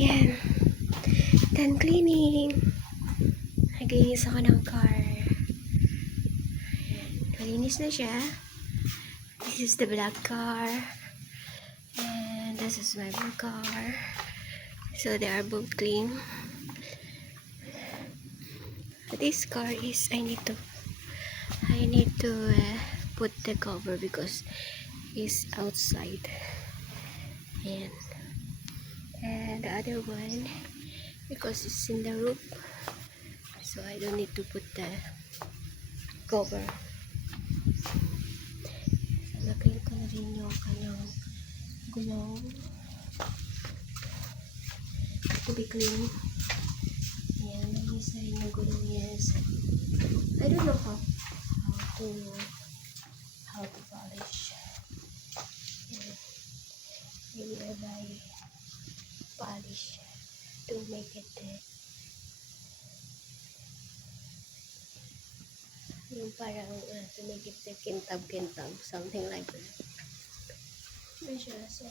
Ayan. Done cleaning. Naglinis ako ng car. Ayan. Malinis na siya. This is the black car. And this is my blue car. So they are both clean. This car is I need to put the cover because it's outside. And the other one because it's in the roof, so I don't need to put the cover. So na-clean ko na rin yung kanyang gulong to be clean. Ayan, nalinis na rin yung gulong niya. I don't know how to polish. Ayan. Maybe I buy polish to make it yung parang to make it kintab-kintab, something like that. Siya. So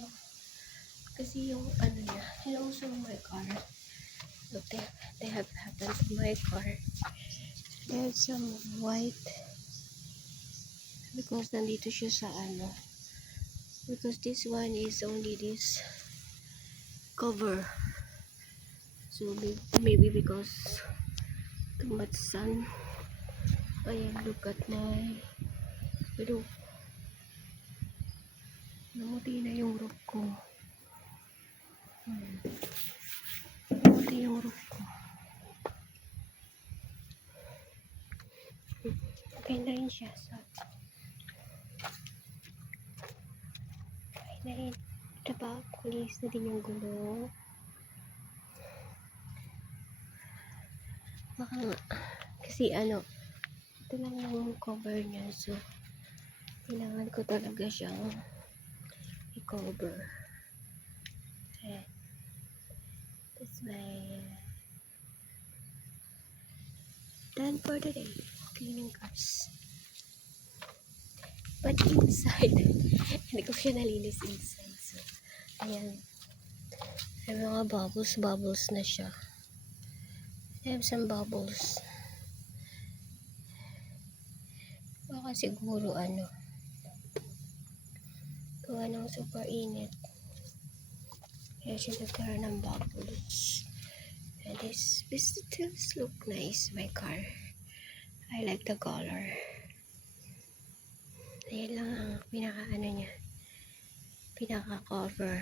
kasi yung ano niya, yung sa my car, look, they have happened to my car. There's some white because nandito siya sa ano, because this one is only this cover, so maybe because too much sun. Ayan, look at my roof. Namuti na yung roof ko. Namuti yung roof ko. Okay na rin siya. So, okay na rin. Diba? Kulis na din yung gulong. Baka nga. Kasi ano, ito lang yung cover niya. So, kailangan ko talaga siyang i-cover. Okay. That's my done for the day. Cleaning cars. But inside, hindi ko siya nalinis inside. So, ayan. May mga bubbles na siya. I have some bubbles. Baka siguro ano, gawa ng super init. Kaya siya nagkaroon ng bubbles. And this still look nice, my car. I like the color. Ayan lang ang pinaka-ano niya. Pinaka-cover.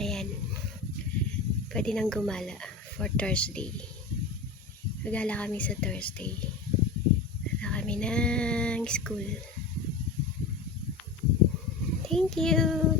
Ayan. Pwede nang gumala for Thursday. Magala kami sa Thursday. Magala kami ng school. Thank you!